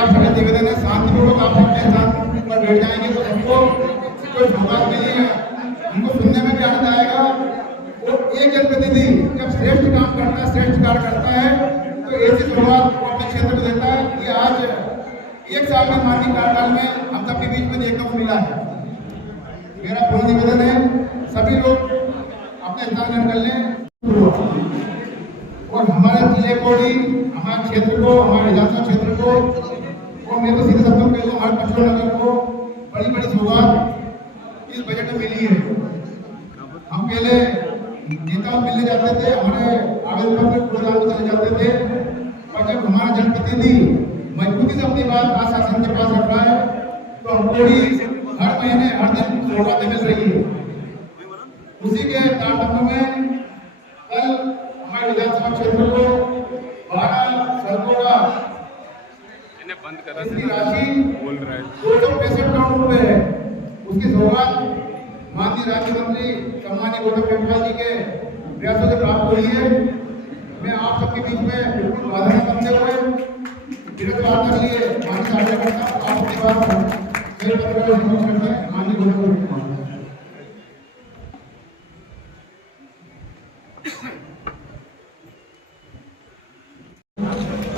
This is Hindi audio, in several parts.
आप सभी निवेदन है शांतिपूर्वक आप अपने स्थान पर बैठ जाएंगे तो हमको कोई शुरुआत नहीं है, हमको सुनने में भी आनंद आएगा। और एक जनप्रतिनिधि जब श्रेष्ठ काम करता है, श्रेष्ठ कार्य करता है तो ऐसी शुरुआत वो अपने क्षेत्र में देता है। ये आज एक साल में माननीय कार्यकाल में हम सबके बीच में देखने को मिला है। मेरा पूर्ण निवेदन है सभी लोग अपने स्थान कर लें और हमारे जिले को भी, हमारे क्षेत्र को, हमारे विधानसभा क्षेत्र को, और मैं तो सीधे शब्दों में कहूँ हमारे पचमढ़ी नगर को बड़ी बड़ी शुरुआत इस बजट में मिली है। हम पहले नेताओं मिलने जाते थे, हमारे आवेदन पत्र प्रदान को चले जाते थे, और जब हमारा जनप्रतिनिधि मजबूती से अपनी बात शासन के पास रख रहा है तो हमको भी हर महीने हर दिन शुरुआत मिल रही है। उसी के तारतम्य में कल हमारे विधानसभा क्षेत्र को 12 सड़कों का इसकी राशि 265 करोड़ रुपए है। उसकी शुरुआत माननीय राज्य मंत्री सम्मानीय गौतम टेम्पल जी के प्रयासों से प्राप्त हुई है। मैं आप सबके बीच में बिल्कुल बाधा न करते हुए विरोध वार्ता के लिए माननीय साझा करता हूँ। आप अपनी बात मेरे पत्रकार समझ करते हैं माननीय गौतम टेम्पल।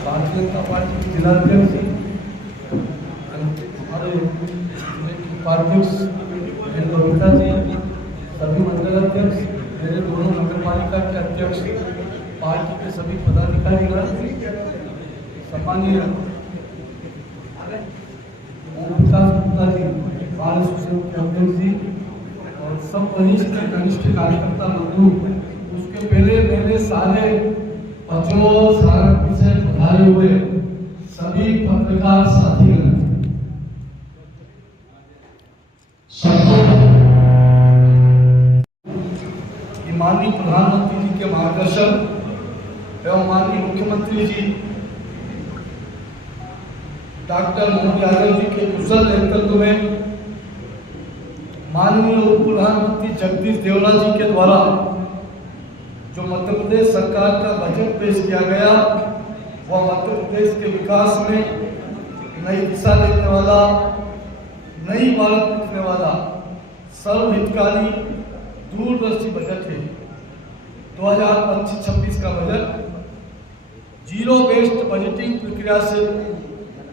भारतीय जनता पार्टी के जिलाध्यक्ष हमारे उपाध्यक्ष बबीता जी, सभी मंडल अध्यक्ष, मेरे दोनों नगर पालिका के अध्यक्ष, पार्टी के सभी पदाधिकारीगण, सम्मानीय ओम प्रकाश गुप्ता जी, बाल सुशील के अध्यक्ष जी, और सब वरिष्ठ कनिष्ठ कार्यकर्ता बंधु। उसके पहले मेरे सारे पचों सारंगपुर से पधारे हुए सभी पत्रकार साथीगण, माननीय प्रधानमंत्री जी के मार्गदर्शन एवं माननीय मुख्यमंत्री जी डॉक्टर मोहन यादव जी के कुशल नेतृत्व में माननीय उप प्रधानमंत्री जगदीश देवड़ा जी के द्वारा जो मध्य प्रदेश सरकार का बजट पेश किया गया, वह मध्य प्रदेश के विकास में नई दिशा देने वाला, नई भारत लिखने वाला, सर्वहितकारी दूरदर्शी बजट है। 2025-26 का बजट जीरो बेस्ड बजटिंग प्रक्रिया से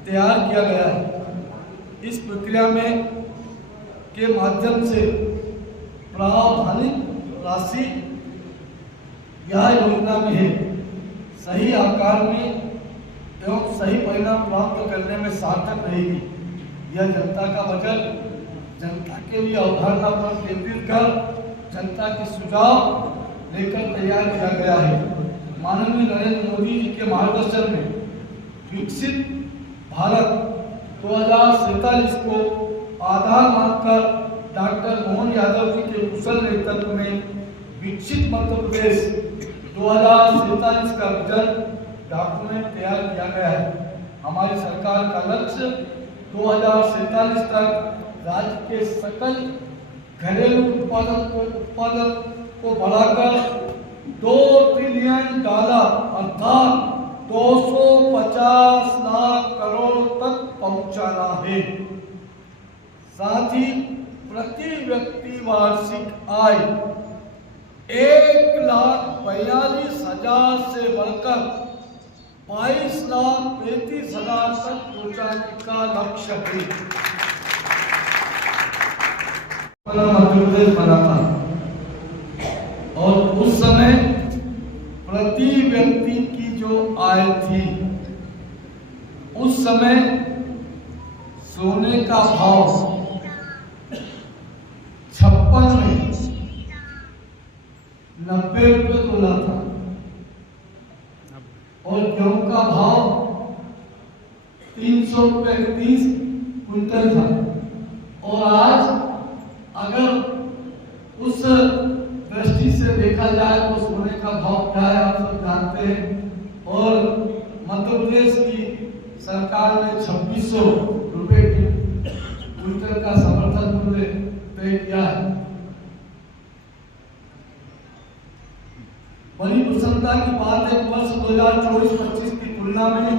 तैयार किया गया है। इस प्रक्रिया में के माध्यम से प्रावधानिक राशि यह योजना में है सही आकार में एवं सही परिणाम प्राप्त करने में सार्थक रहेगी। यह जनता का बजट जनता के लिए अवधारणा पर केंद्रित कर जनता के सुझाव लेकर तैयार किया गया है। माननीय नरेंद्र मोदी जी के मार्गदर्शन में विकसित भारत 2047 को आधार मानकर डॉक्टर मोहन यादव जी के कुशल नेतृत्व में विकसित मध्य प्रदेश 2047 का विजन डॉक्यूमेंट तैयार किया गया है। हमारी सरकार का लक्ष्य 2047 तक राज्य के सकल घरेलू उत्पादन को बढ़ाकर $2 ट्रिलियन अर्थात 250 लाख करोड़ तक पहुंचाना है। साथ ही प्रति व्यक्ति वार्षिक आय 1,42,000 से बढ़कर 22,35,000 तक पहुंचाने का लक्ष्य है। मध्य प्रदेश बना था और उस समय प्रति व्यक्ति की जो आय थी, उस समय सोने का भाव 56 में 90 रुपये तोला था और गेहूं का भाव 300 रुपये 30 क्विंटल था। और आज अगर उस दृष्टि से देखा जाए तो सोने का भाव क्या है आप सब जानते हैं। और मध्य प्रदेश की सरकार ने 2600 रुपये क्विंटल का समर्थन मूल्य तय किया है। बड़ी प्रसन्नता की बात है, वर्ष 2024-25 की तुलना में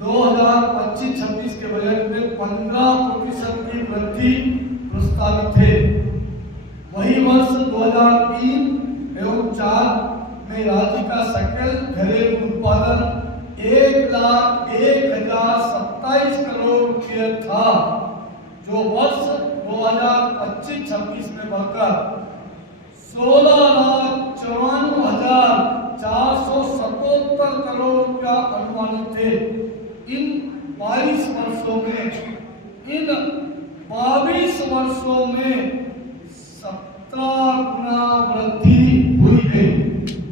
2025-26 के बजट में 15% की वृद्धि प्रस्तावित है। वही वर्ष 2003 एवं 4 में राज्य का सकल घरेलू उत्पादन 1,01,027 करोड़ रुपये था, जो वर्ष 2025-26 में बढ़कर 16,94,477 करोड़ रुपया अनुमानित थे। इन 22 वर्षों में 17 गुना वृद्धि हुई है।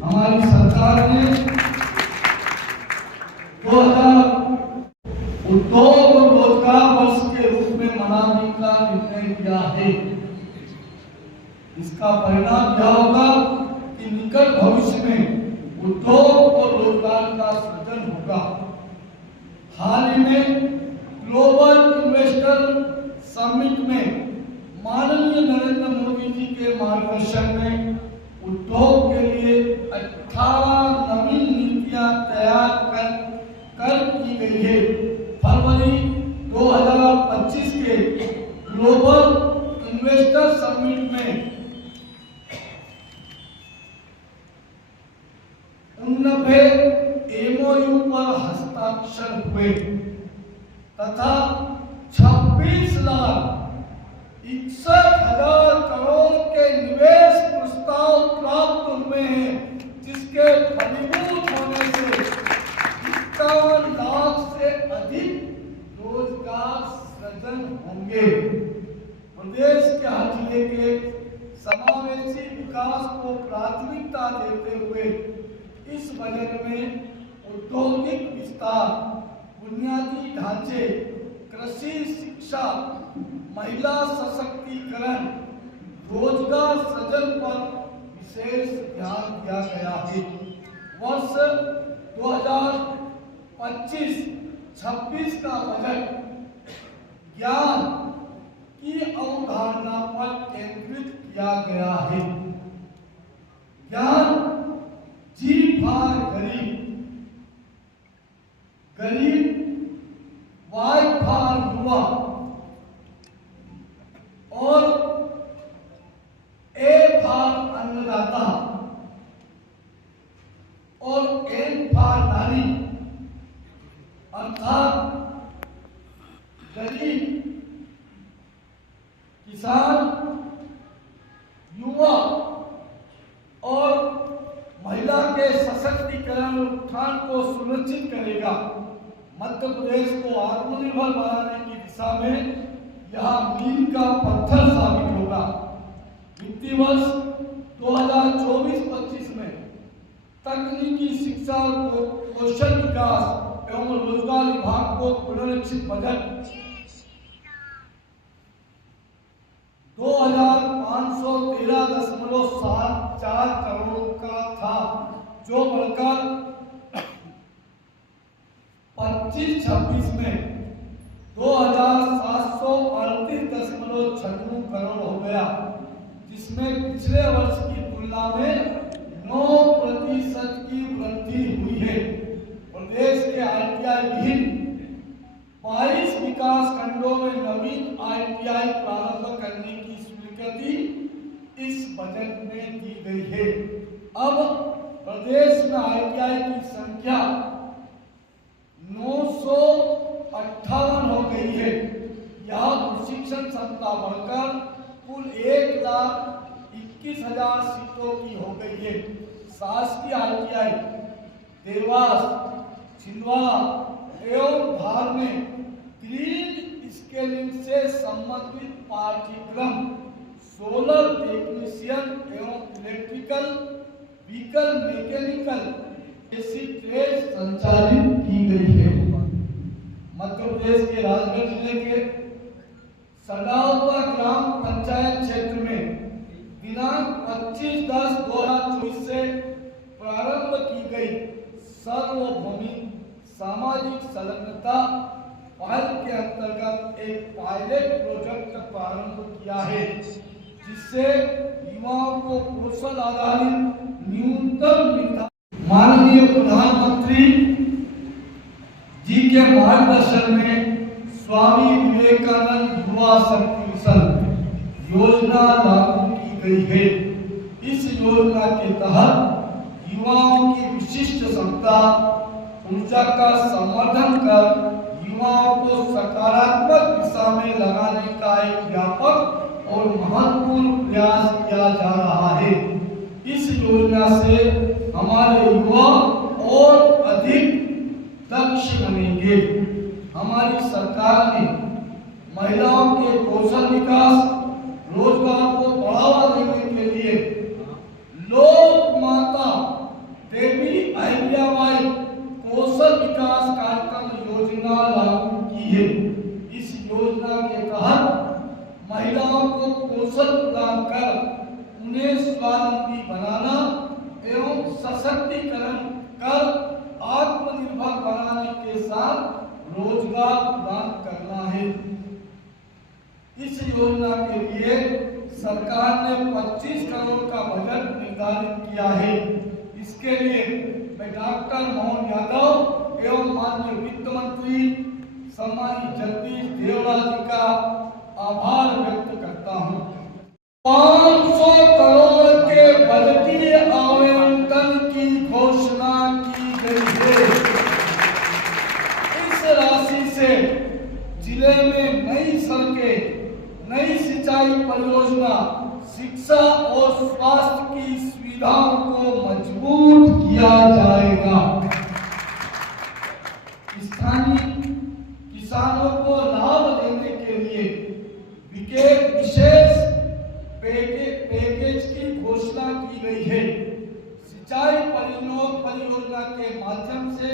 हमारी सरकार ने 2000 उद्योग और रोजगार वर्ष के रूप में मनाने का निर्णय किया है। इसका परिणाम यह होगा कि निकट भविष्य में उद्योग और रोजगार का सृजन होगा। हाल ही में ग्लोबल इन्वेस्टर समिट में माननीय नरेंद्र मोदी जी के मार्गदर्शन में उद्योग के लिए 18 नवीन नीतियां तैयार कर की गई है। फरवरी 2025 के ग्लोबल इन्वेस्टर समिट में 89 MOU पर हस्ताक्षर हुए तथा 26,61,000 करोड़ के निवेश प्रस्ताव प्राप्त हुए हैं, जिसके फलीभूत होने से 51 लाख से अधिक रोजगार सृजन होंगे। प्रदेश के हर जिले के समावेशी विकास को प्राथमिकता देते हुए इस बजट में औद्योगिक विस्तार, बुनियादी ढांचे, कृषि, शिक्षा, महिला सशक्तिकरण, रोजगार सृजन पर विशेष ध्यान दिया गया है। वर्ष 2025-26 का बजट ज्ञान की अवधारणा पर केंद्रित किया गया है। ज्ञान जी फार गरीब, गरीब वाई फार युवा और ए फार अन्नदाता और एन फार नारी, अर्थात गरीब, किसान, युवा और महिला के सशक्तिकरण और उत्थान को सुनिश्चित करेगा। मध्य प्रदेश को आत्मनिर्भर बनाने की दिशा में यह मील का पत्थर साबित होगा। वित्तीय वर्ष 2024-25 में तकनीकी शिक्षा और कौशल विकास एवं रोजगार विभाग को पुनरीक्षित बजट 2,513.74 करोड़ का था, जो बढ़कर 25-26 में 2,738.96 करोड़ हो गया, जिसमें पिछले वर्ष की तुलना में 9% की वृद्धि हुई है। प्रदेश के ITI विहीन 22 विकास खंडों में नवीन ITI प्रारंभ करने की स्वीकृति इस बजट में दी गई है। अब प्रदेश में ITI की संख्या 958 हो गई है। यह प्रशिक्षण क्षमता बढ़कर कुल 1,21,000 सीटों की हो गई है। शासकीय ITI देवास, छिंदवाड़ा एवं धार में ग्रीन स्केलिंग से संबंधित पाठ्यक्रम सोलर टेक्नीशियन एवं इलेक्ट्रिकल व्हीकल मैकेनिकल जैसी ट्रेड संचालित की गई है। मध्य प्रदेश के राजगढ़ जिले के सदाउपा ग्राम पंचायत क्षेत्र में दिनांक 25/10/2024 से प्रारंभ की गई सर्वभूमि सामाजिक संलग्नता पहल के अंतर्गत एक पायलट प्रोजेक्ट प्रारंभ किया है, जिससे युवाओं को कौशल आधारित न्यूनतम माननीय प्रधानमंत्री जी के इनके मार्गदर्शन में स्वामी विवेकानंद युवा शक्ति मिशन योजना लागू की गई है। इस योजना के तहत युवाओं की विशिष्ट क्षमता ऊर्जा का संवर्धन कर युवाओं को सकारात्मक दिशा में लगाने का एक व्यापक और महत्वपूर्ण प्रयास किया जा रहा है। इस योजना से हमारे युवा और अधिक दक्ष बनेंगे। हमारी सरकार ने महिलाओं के कौशल विकास, रोजगार को बढ़ावा देने के लिए लोक माता देवी अहिल्याबाई कौशल विकास कार्यक्रम योजना लागू की है। इस योजना के तहत महिलाओं को कौशल प्रदान कर उन्हें स्वावलंबी बनाना एवं सशक्तिकरण कर आत्मनिर्भर बनाने के साथ रोजगार प्रदान करना है। इस योजना के लिए सरकार ने 25 करोड़ का बजट निर्धारित किया है। इसके लिए मैं डॉक्टर मोहन यादव एवं माननीय वित्त मंत्री सम्मानित जगदीश देवड़ा जी का आभार व्यक्त करता हूँ। 500 करोड़ के बजटीय आवंटन की घोषणा की गई है। इस राशि से जिले में नई सड़कें, नई सिंचाई परियोजना, शिक्षा और स्वास्थ्य की सुविधाओं को मजबूत किया जाएगा। स्थानीय किसानों को लाभ देने के लिए विशेष पैकेज की घोषणा की गई है। सिंचाई परियोजना के माध्यम से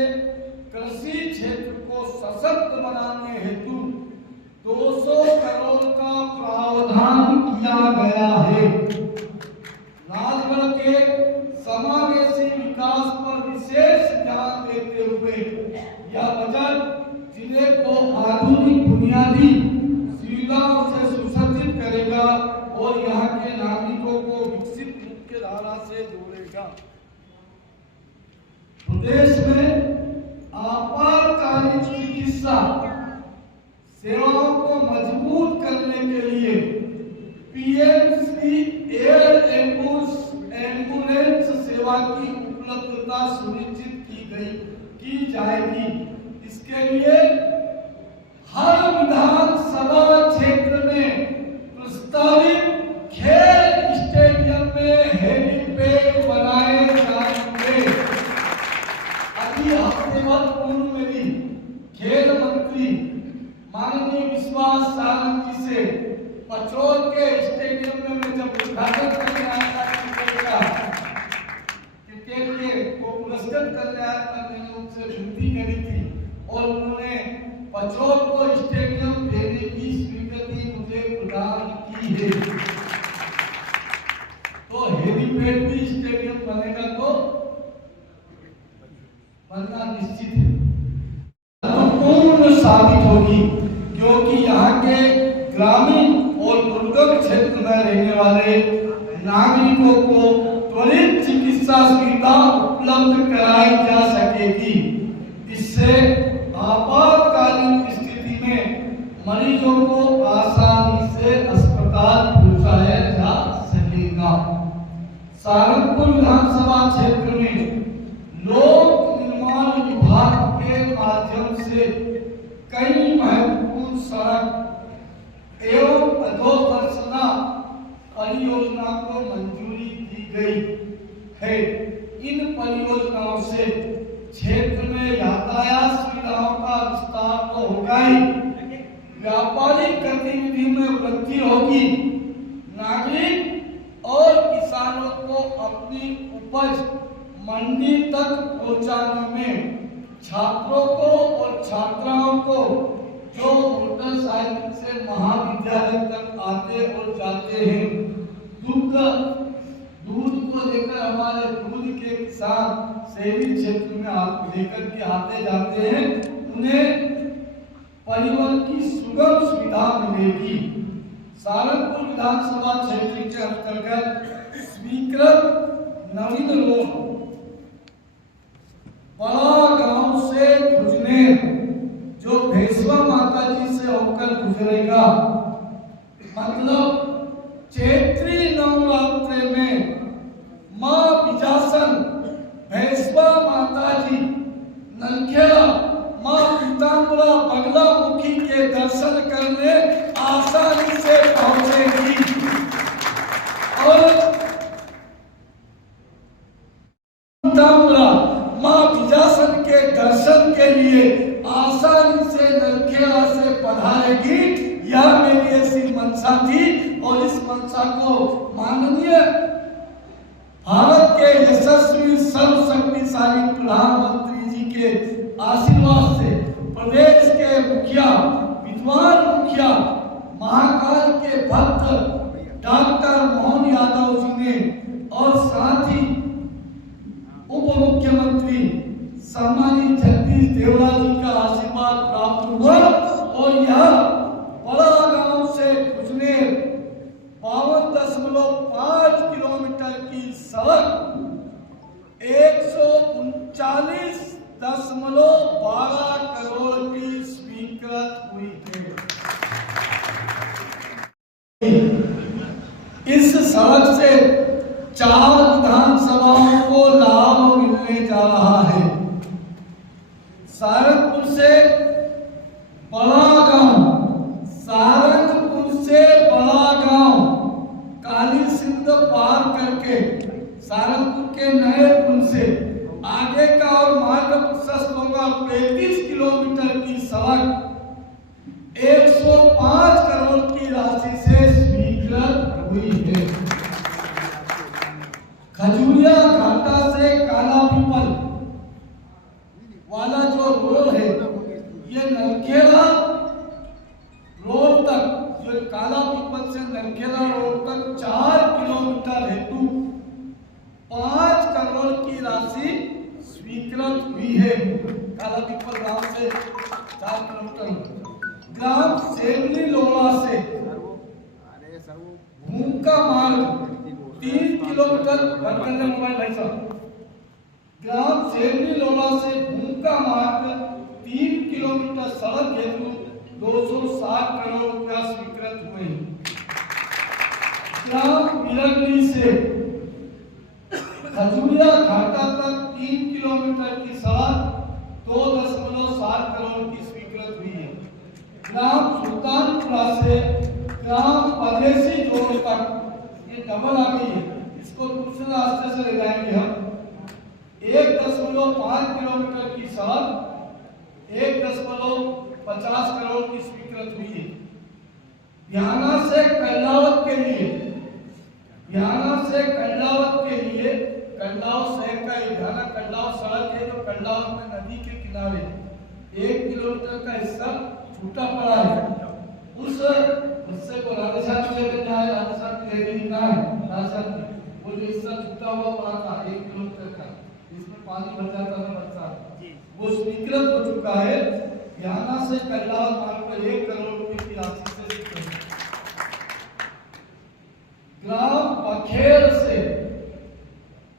कृषि क्षेत्र को सशक्त बनाने हेतु 200 करोड़ का प्रावधान किया गया है। राजगढ़ के समावेशी विकास पर विशेष ध्यान देते हुए यह बजट जिले को आधुनिक बुनियादी सुविधाओं से सुसज्जित करेगा और यहाँ के नागरिकों को विकसित मुख्य धारा से जोड़ेगा। प्रदेश में आपातकालीन चिकित्सा सेवाओं को मजबूत करने के लिए पीएमसी एयर एम्बुलेंस सेवा की उपलब्धता सुनिश्चित की जाएगी। इसके लिए हर विधानसभा क्षेत्र में प्रस्तावित खेल स्टेडियम में हेलीपैड बनाए जाएंगे। अभी हफ्ते भर पूर्व में भी खेल मंत्री माननीय विश्वास सारंगी से पचौर के स्टेडियम में मैं जब उद्घाटन करने आया था क्रिकेट के को पुरस्कृत करने आया था, मैंने उनसे विनती करी थी और उन्होंने पचौर को स्टेडियम देने की स्वीकृति मुझे प्रदान की है। तो हेलीपैड भी स्टेडियम बनेगा तो बनना निश्चित है, महत्वपूर्ण साबित होगी, क्योंकि यहाँ के ग्रामीण और दुर्गम क्षेत्र में रहने वाले नागरिकों को त्वरित चिकित्सा सुविधा उपलब्ध कराई जा सकेगी। इससे आपातकालीन स्थिति में मरीजों को आसानी से अस्पताल पहुंचाया जा सकेगा। सहारनपुर विधानसभा क्षेत्र में लोक निर्माण विभाग के माध्यम से कई महत्वपूर्ण सड़क एवं अधोसंरचना परियोजना को मंजूरी दी गई है। इन परियोजनाओं से क्षेत्र में यातायात सुविधाओं का विस्तार तो होगा ही, व्यापारिक गतिविधि में वृद्धि होगी, नागरिक और किसानों को अपनी उपज मंडी तक पहुंचाने में, छात्रों को और छात्राओं को जो मोटरसाइकिल से महाविद्यालय तक आते और जाते हैं, दूध को लेकर हमारे दूध के किसान शहरी क्षेत्र में लेकर के आते जाते हैं, उन्हें परिवहन की सुगम सुविधा मिलेगी। सहारनपुर विधानसभा क्षेत्र के अंतर्गत स्वीकृत नवीन रोड बड़ा गांव से खुजनेर जो भेसवा माता जी से होकर गुजरेगा, मतलब चैत्री नवरात्रि में मां बिजासन भेसवा माता जी नलखेड़ा मां पीताम्बरा बगलामुखी के दर्शन करने आसानी से पहुंचेगी और पीताम्बरा मां बिजासन के दर्शन के लिए आसानी से नलखेड़ा से पधारेगी। यह मेरी ऐसी मंशा थी और इस मंशा को माननीय भारत के यशस्वी सर्वशक्तिशाली प्रधानमंत्री जी के आशीर्वाद से प्रदेश के मुखिया, विद्वान मुखिया, महाकाल के भक्त डॉक्टर मोहन यादव जी ने और साथ ही उप मुख्यमंत्री सम्मानित जगदीश देवड़ा जी का आशीर्वाद प्राप्त हुआ और यह बड़ा गांव से गुजरे 52.5 किलोमीटर की सड़क 139.12 करोड़ की स्वीकृत हुई है। इस सड़क से 4 विधानसभाओं को लाभ मिलने जा रहा है। सारंगपुर से बड़ा गांव, सारंगपुर से बड़ा गांव काली सिंध पार करके सारंगपुर के नए पुल से आगे का और मार्ग प्रशस्त होगा। 35 किलोमीटर की सड़क 105 करोड़ की राशि से स्वीकृत हुई है। खजूरिया घाटा से काला पीपल वाला जो रोड है, ये नलखेड़ा रोड तक, जो काला पीपल से नलखेड़ा रोड तक 4 किलोमीटर हेतु 5 करोड़ की राशि स्वीकृत हुई है। काला पीपल गांव से 4 किलोमीटर। ग्राम सेवली लोड़ा से भूमका मार्ग 3 किलोमीटर बनकर मोबाइल भाई साहब। ग्राम सेवली लोड़ा से भूमका मार्ग 3 किलोमीटर सड़क हेतु 260 करोड़ रुपया स्वीकृत हुए। ग्राम बिरगली से खजूरिया घाटा तक 3 किलोमीटर की सड़क 2.7 करोड़ की स्वीकृत हुई है। ग्राम सुल्तानपुरा से ग्राम परदेसी जोड़ तक ये डबल आ गई है, इसको दूसरे रास्ते से ले जाएंगे हम। 1.5 किलोमीटर की सड़क 1.50 करोड़ की स्वीकृत हुई है। ध्याना से कल्लावत के लिए, ध्याना से कल्लावत के लिए, कल्लाव शहर का ध्याना कल्लाव सड़क है जो कल्लावत में नदी के किनारे 1 किलोमीटर का हिस्सा छूटा पड़ा है। उस हिस्से को राधेश्याम लेकर जाए, राधेश्याम लेकर कहाँ है, राधेश्याम वो जो हिस्सा छूटा हुआ पड़ा था 1 किलोमीटर का, इसमें पानी भर जाता था बरसात, वो स्वीकृत हो चुका है। ध्याना से कल्लावत मार्ग पर 1 करोड़ रुपए की राशि से ग्राम बखेर से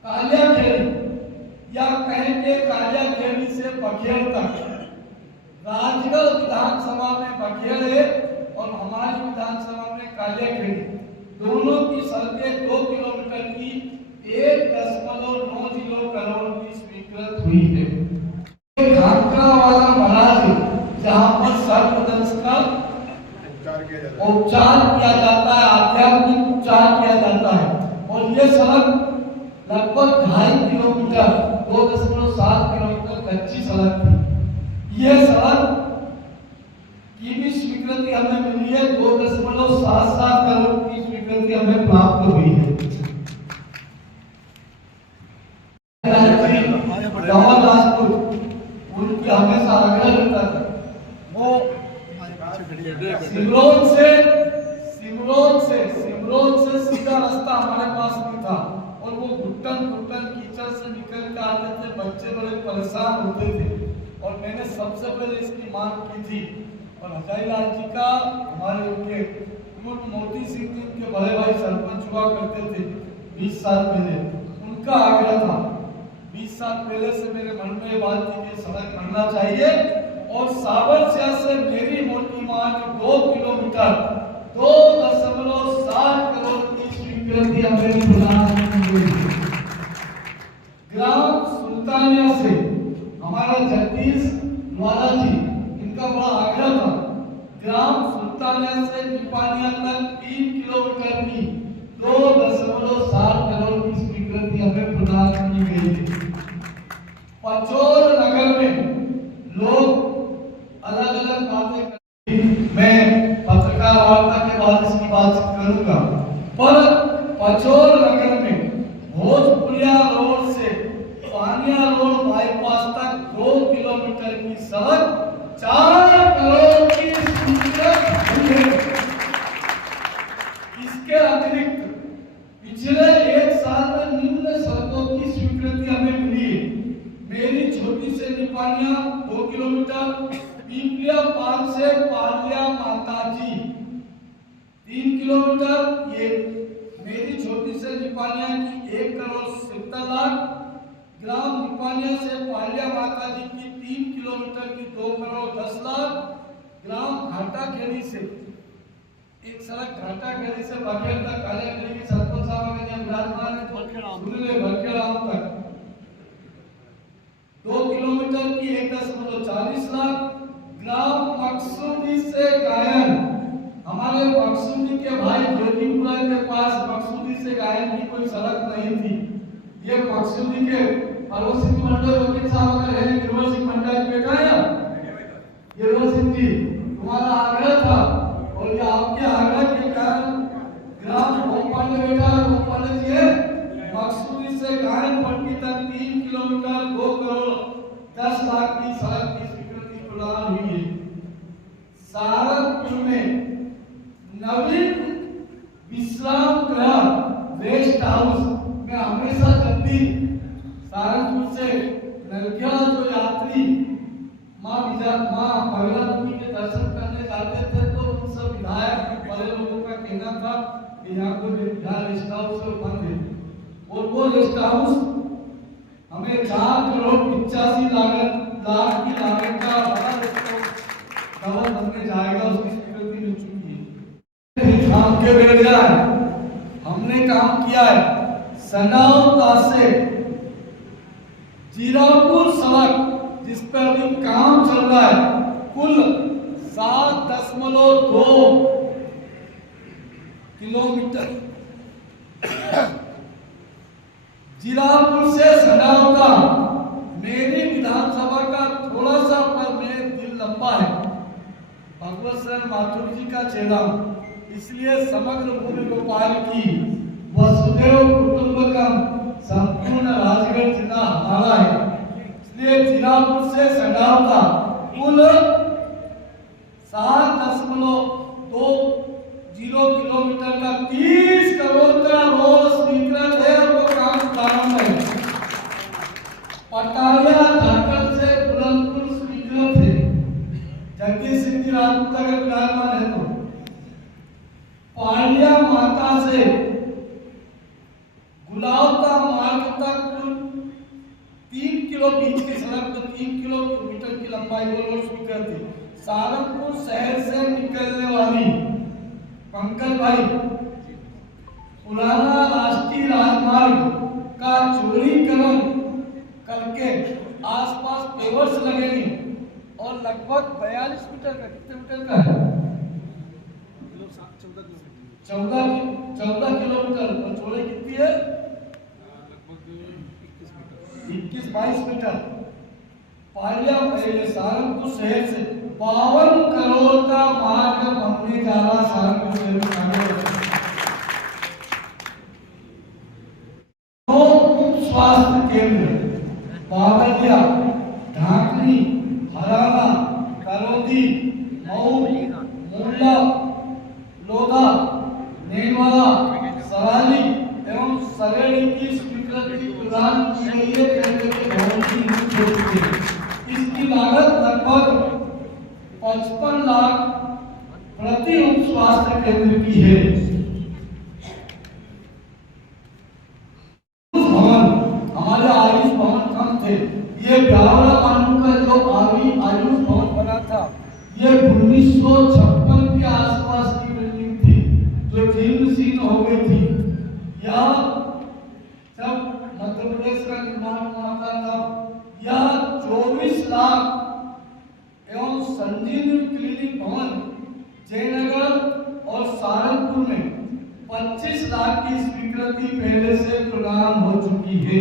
कालियाखेड़ी या कहेंगे कालियाखेड़ी से बखेर तक, राजगढ़ विधानसभा में बखेर है और हमारी विधानसभा में कालियाखेड़ी, दोनों की सड़कें 2 किलोमीटर की 1.90 करोड़ की स्वीकृत हुई है। घाटका वाला महाराज जहाँ पर सर्वदंश का उपचार किया जाता है, आध्यात्मिक उपचार किया जाता है और ये सड़क लगभग 2.5 किलोमीटर 2.7 किलोमीटर कच्ची सड़क थी। ये सड़क की भी स्वीकृति हमें मिली है, 2.77 करोड़ की स्वीकृति हमें प्राप्त हुई है। जवाहरलाल उनकी हमेशा आग्रह रहता था, वो सिमरोन से सीधा रास्ता हमारे पास नहीं था और वो घुटन कीचड़ से निकल के आते थे, बच्चे बड़े परेशान होते थे और मैंने सबसे पहले इसकी मांग की थी और हजारी लाल जी का, हमारे उनके मोती सिंह जी उनके बड़े भाई सरपंच हुआ करते थे 20 साल पहले, उनका आग्रह था। 20 साल पहले से मेरे मन में ये बात थी कि सड़क बनना चाहिए और सावरसिया से मेरी मोटी मार्ग 2 किलोमीटर 2.7 करोड़ की स्वीकृति हमें प्रदान की गई। ग्राम सुल्तानिया से हमारा जगदीश वाला जी, इनका बड़ा आग्रह था, ग्राम सुल्तानिया से निपानिया तक 3 किलोमीटर की 2.7 करोड़ की स्वीकृति हमें प्रदान की गई है। पचोर नगर में लोग अलग अलग बातें करते हैं, मैं पत्रकार वार्ता के बाद इसकी बात करूंगा, पर पचोर नगर में भोजपुरिया रोड से पानिया रोड बाईपास तक 2 किलोमीटर की सड़क 4 करोड़ की स्वीकृति है। इसके अतिरिक्त पिछले 1 साल में निम्न सड़कों की स्वीकृति हमें मिली है। मेरी छोटी से निपानिया 2 किलोमीटर, पीपलिया पान से पालिया माताजी 3 किलोमीटर, ये मेरी छोटी से निपानिया की 1 करोड़ 70 लाख, ग्राम निपानिया से पालिया माताजी की 3 किलोमीटर की 2 करोड़ 10 लाख, ग्राम घाटा खेड़ी से एक सड़क घाटा खेड़ी से बखेड़ तक काले खेड़ी की सरपंच साहब ने विराजमान है भरखेड़ा तक 2 किलोमीटर की 1.40 लाख, ग्राम मकसूदी से गायन, हमारे मकसूदी के भाई जोगीपुरा के पास मकसूदी से गायन की कोई सड़क नहीं थी। ये मकसूदी के पड़ोसी मंडल वकील साहब अगर है गिरवर सिंह मंडल पे गए, गिरवर सिंह जी तुम्हारा आग्रह था और ये आपके आग्रह के कारण ग्राम गोपाल बेटा गोपाल जी है मकसूदी से गायन पट्टी तक 3 किलोमीटर 2 करोड़ 10 लाख की सड़क की स्वीकृति प्रदान हुई है। सहारनपुर में नवीन विश्राम गृह रेस्ट हाउस में हमेशा जब भी सहारनपुर से नलखेड़ा जो यात्री माँ भगवती के दर्शन करने जाते थे तो उन सब विधायक बड़े लोगों का कहना था कि यहाँ को रेस्ट हाउस बंद है, और वो रेस्ट हाउस हमें 4 करोड़ 85 लाख की लागत का भवन बनने जाएगा, उसकी स्वीकृति मिल चुकी है। काम के बेजा हमने काम किया है सनावता से जीरापुर सड़क जिस पर अभी काम चल रहा है, कुल 7.2 किलोमीटर जीरापुर से सनावता मेरी विधानसभा का थोड़ा सा पर मेरे दिल लंबा है, भगवत शरण माथुर जी का चेला, इसलिए समग्र भूमि गोपाल की वसुदेव कुटुंबकम संपूर्ण राजगढ़ जिला हमारा है। इसलिए जीरापुर से सनावता कुल 7.20 किलोमीटर का 30 करोड़ का रोड स्वीकृत है और वो काम प्रारंभ है। पटारिया झारखंड से बुलंदपुर स्वीकृत है, जगदीश सिंह जी राजपूत अगर विराजमान है तो पालिया माता से गुलावता मार्ग तक 3 किलो बीच की सड़क तो 3 किलोमीटर की लंबाई वो स्वीकृत है। सहारनपुर शहर से निकलने वाली पंकज भाई पुराना राष्ट्रीय राजमार्ग का चौड़ीकरण करके आसपास पेवर्स लगेंगे और लगभग 42 मीटर का कितने मीटर का है 14 किलोमीटर और चौड़ाई कितनी है 21-22 मीटर। पालिया सहारनपुर शहर से 52 करोड़ का मार्ग बनने जा रहा सहारनपुर शहर में। स्वास्थ्य केंद्र बावलिया, ढाकनी, हराना, करौदी, मऊ, मुंडा, लोधा, नेनवाला, सराली एवं सरेड़ी की स्वीकृति प्रदान की गई है केंद्र के भवन की नीति है। इसकी लागत लगभग 55 लाख प्रति उप स्वास्थ्य केंद्र की है। भवन हमारे आयुष भवन कम थे, ये ब्यावरा कानून का जो आयुष भवन बना संजीवनी क्लिनिक भवन जयनगर और सहारनपुर में 25 लाख की स्वीकृति पहले से प्रदान हो चुकी है।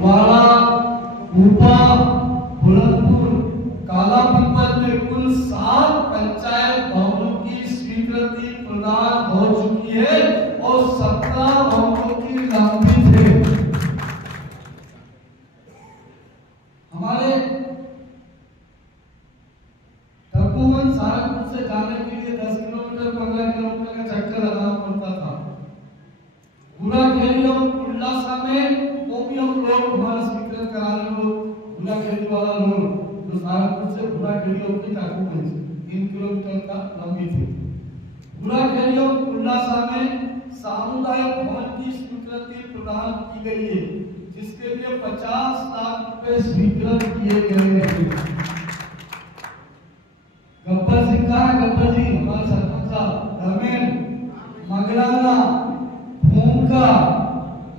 वाड़ा, भूपा, बुलंदपुर, कालापीपल में कुल 7 पंचायत भवनों की स्वीकृति प्रदान हो चुकी है और 17 भवनों की लंबित है। हमारे तपोवन सहारनपुर से जाने के लिए 10 किलोमीटर 15 किलोमीटर का चक्कर लगाना पड़ता था। पूरा खेली और उल्लासा में वो भी हम लोग हमारा स्वीकृत कराने लोग पूरा खेली वाला रोड जो सहारनपुर से पूरा खेली होती तपोवन 3 किलोमीटर का लंबी थी। पूरा खेली और उल्लासा में सामुदायिक भवन की स्वीकृति प्रदान की गई है, जिसके लिए 50 लाख रुपए स्वीकृत किए गए हैं। गब्बर सिंह का गब्बर जी हमारे सरपंच साहब धर्मेंद्र मगराना भूमका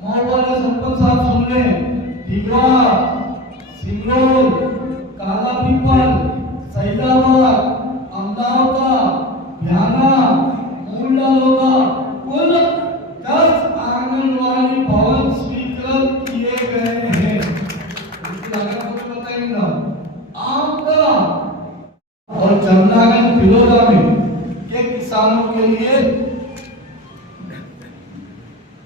महोबाला सरपंच साहब सुन ले दिगवा सिंगरौल कालापीपल सैदाबाद अमदावादा भ्याना मूला लोगा कुल 10 आंगनवाड़ी भवन स्वीकृत किए गए हैं। इसकी लागत मुझे बताइए ना। आमदा और जमनागंज फिरोजा में के किसानों के लिए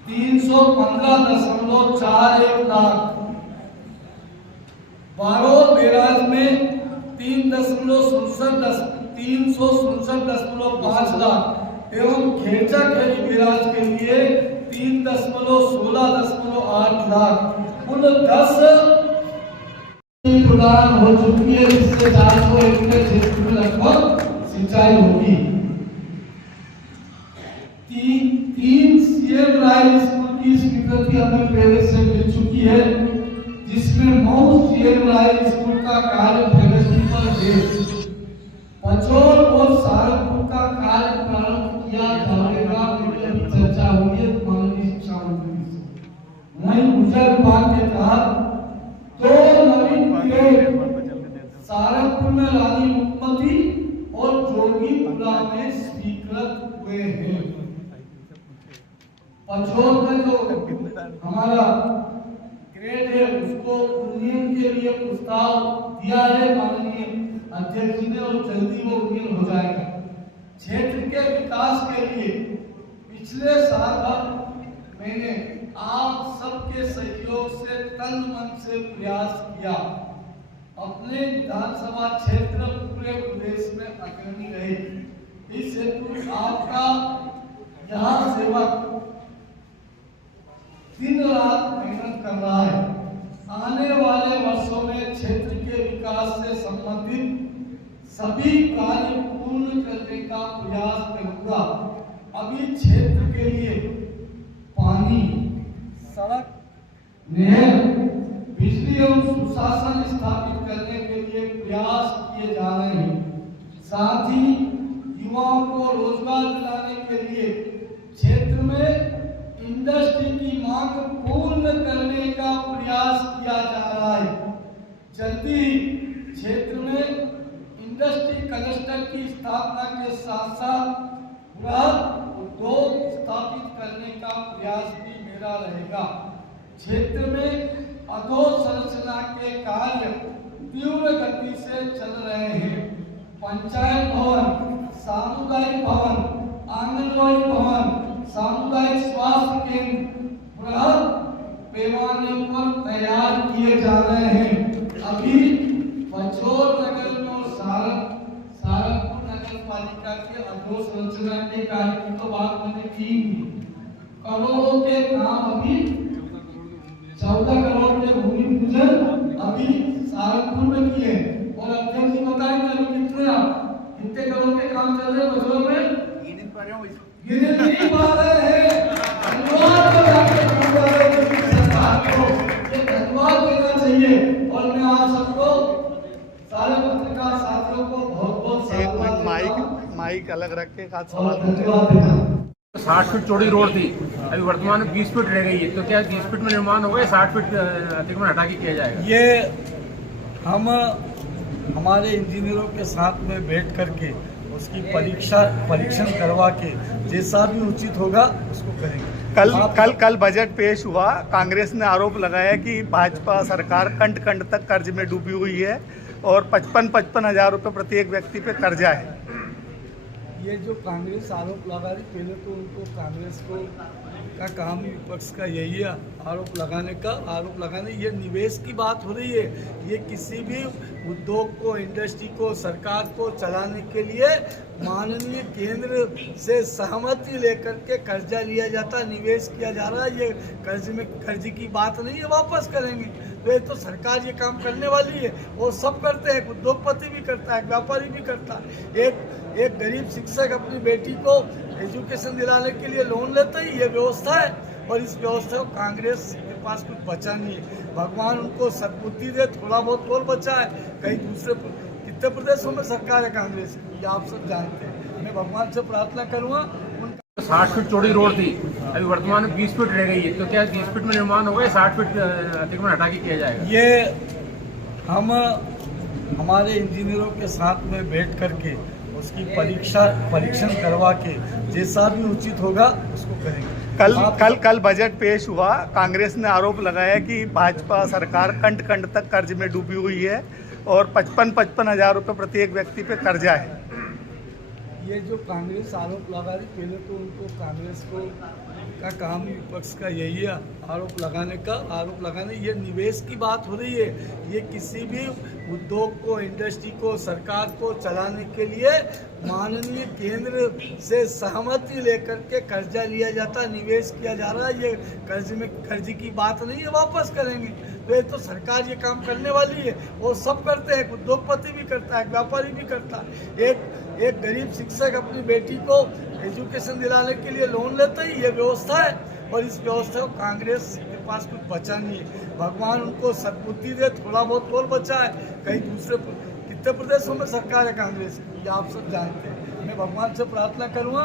315.41 लाख, बारोद बैराज में 367.5 लाख एवं खेचा खेरी बैराज के लिए 3.16.8 लाख कुल 10 प्रदान हो चुकी है, जिससे 400 एकड़ क्षेत्र में लगभग सिंचाई होगी। 3 सीएम राय स्कूल की स्वीकृति हमें पहले से मिल चुकी है, जिसमें 9 सीएम राय स्कूल का कार्य प्रगति पर है। पचौर और सहारनपुर का कार्य प्रारंभ किया जाएगा, चर्चा हुई है माननीय शिक्षा मंत्री से। वहीं ऊर्जा विभाग के तहत 2 नवीन प्लेट सहारनपुर में रानी मुक्तमती और जोगीपुरा में स्वीकृत हुए हैं। पचौर का जो हमारा ग्रेड है उसको उन्नयन के लिए प्रस्ताव दिया है माननीय अध्यक्ष जी ने और जल्दी वो उन्नयन हो जाएगा। क्षेत्र के विकास के लिए पिछले साल मैंने आप सबके सहयोग से तन मन से प्रयास किया। अपने विधानसभा क्षेत्र पूरे प्रदेश में अग्रणी रहे। इस हेतु आपका यहाँ सेवक दिन रात मेहनत कर रहा है। आने वाले वर्षों में क्षेत्र के विकास से संबंधित सभी कार्य पूर्ण करने का प्रयास करूंगा। अभी क्षेत्र के लिए पानी, सड़क, नहर, बिजली एवं सुशासन स्थापित करने के लिए प्रयास किए जा रहे हैं। साथ ही युवाओं को रोजगार दिलाने के लिए क्षेत्र में इंडस्ट्री की मांग पूर्ण करने का प्रयास किया जा रहा है। जल्दी क्षेत्र में इंडस्ट्री क्लस्टर की स्थापना के साथ साथ बृहद उद्योग स्थापित करने का प्रयास भी मेरा रहेगा। क्षेत्र में अधोसंरचना के कार्य तीव्र गति से चल रहे हैं। पंचायत भवन, सामुदायिक भवन, आंगनवाड़ी भवन, सामुदायिक स्वास्थ्य केंद्र बृहद पैमाने पर तैयार किए जा रहे हैं। अभी पचौर नगर में और सहारनपुर नगर पालिका के अधोसंरचना के कार्य की तो बात मैंने की। करोड़ों के काम अभी 14 करोड़ के भूमि पूजन अभी सहारनपुर में किए और अध्यक्ष जी बताएंगे अभी कितने करोड़ के काम चल रहे हैं बजरों में। ये नहीं बात है, धन्यवाद सरकार को, ये धन्यवाद देना चाहिए। और मैं आप सबको सारे पत्रकार साथियों को बहुत बहुत माइक अलग रख के सवाल धन्यवाद देना। 60 फीट चौड़ी रोड थी, अभी वर्तमान में 20 फीट रह गई है। तो क्या 20 फीट में निर्माण होगा या 60 फीट अतिक्रमण हटा के किया जाएगा? ये हम हमारे इंजीनियरों के साथ में बैठ करके उसकी परीक्षण करवा के जैसा भी उचित होगा उसको करेंगे। कल बजट पेश हुआ। कांग्रेस ने आरोप लगाया कि भाजपा सरकार कंठ कंठ तक कर्ज में डूबी हुई है और 55 हज़ार रुपये प्रति एक व्यक्ति पे कर्जा है। ये जो कांग्रेस आरोप लगा रही, पहले तो उनको कांग्रेस को का काम ही विपक्ष का यही है, आरोप लगाने। ये निवेश की बात हो रही है। ये किसी भी उद्योग को, इंडस्ट्री को, सरकार को चलाने के लिए माननीय केंद्र से सहमति लेकर के कर्जा लिया जाता, निवेश किया जा रहा है। ये कर्ज की बात नहीं है, वापस करेंगे। तो ये तो सरकार ये काम करने वाली है। वो सब करते हैं, उद्योगपति भी करता है, व्यापारी भी करता है। एक गरीब शिक्षक अपनी बेटी को एजुकेशन दिलाने के लिए लोन लेता है, ये व्यवस्था है। और इस व्यवस्था को कांग्रेस के पास कुछ बचा नहीं है। भगवान उनको सद्बुद्धि दे, थोड़ा बहुत और बचा है। कहीं दूसरे कितने प्रदेशों में सरकार है कांग्रेस की, ये आप सब जानते हैं। मैं भगवान से प्रार्थना करूँगा 60 फीट चौड़ी रोड थी, अभी वर्तमान में 20 फीट रह गई है। तो क्या 20 फीट में निर्माण होगा या 60 फीट अतिक्रमण हटा के किया जाएगा? ये हम हमारे इंजीनियरों के साथ में बैठ करके उसकी परीक्षण करवा के जैसा भी उचित होगा उसको करेंगे। कल बजट पेश हुआ। कांग्रेस ने आरोप लगाया कि भाजपा सरकार कंठ कंठ तक कर्ज में डूबी हुई है और 55 हज़ार रुपये प्रति एक व्यक्ति पे कर्जा है। ये जो कांग्रेस आरोप लगा रही, पहले तो उनको कांग्रेस को का काम ही विपक्ष का यही है, आरोप लगाने। ये निवेश की बात हो रही है। ये किसी भी उद्योग को, इंडस्ट्री को, सरकार को चलाने के लिए माननीय केंद्र से सहमति लेकर के कर्जा लिया जाता, निवेश किया जा रहा है। ये कर्ज की बात नहीं है, वापस करेंगे। तो ये तो सरकार ये काम करने वाली है। वो सब करते हैं, उद्योगपति भी करता है, व्यापारी भी करता है। एक गरीब शिक्षक अपनी बेटी को एजुकेशन दिलाने के लिए लोन लेता है, ये व्यवस्था है। और इस व्यवस्था को कांग्रेस के पास कुछ बचा नहीं है। भगवान उनको सद्बुद्धि दे, थोड़ा बहुत और बचा है। कहीं दूसरे कितने प्रदेशों में सरकार है कांग्रेस की, ये आप सब जानते हैं। मैं भगवान से प्रार्थना करूँगा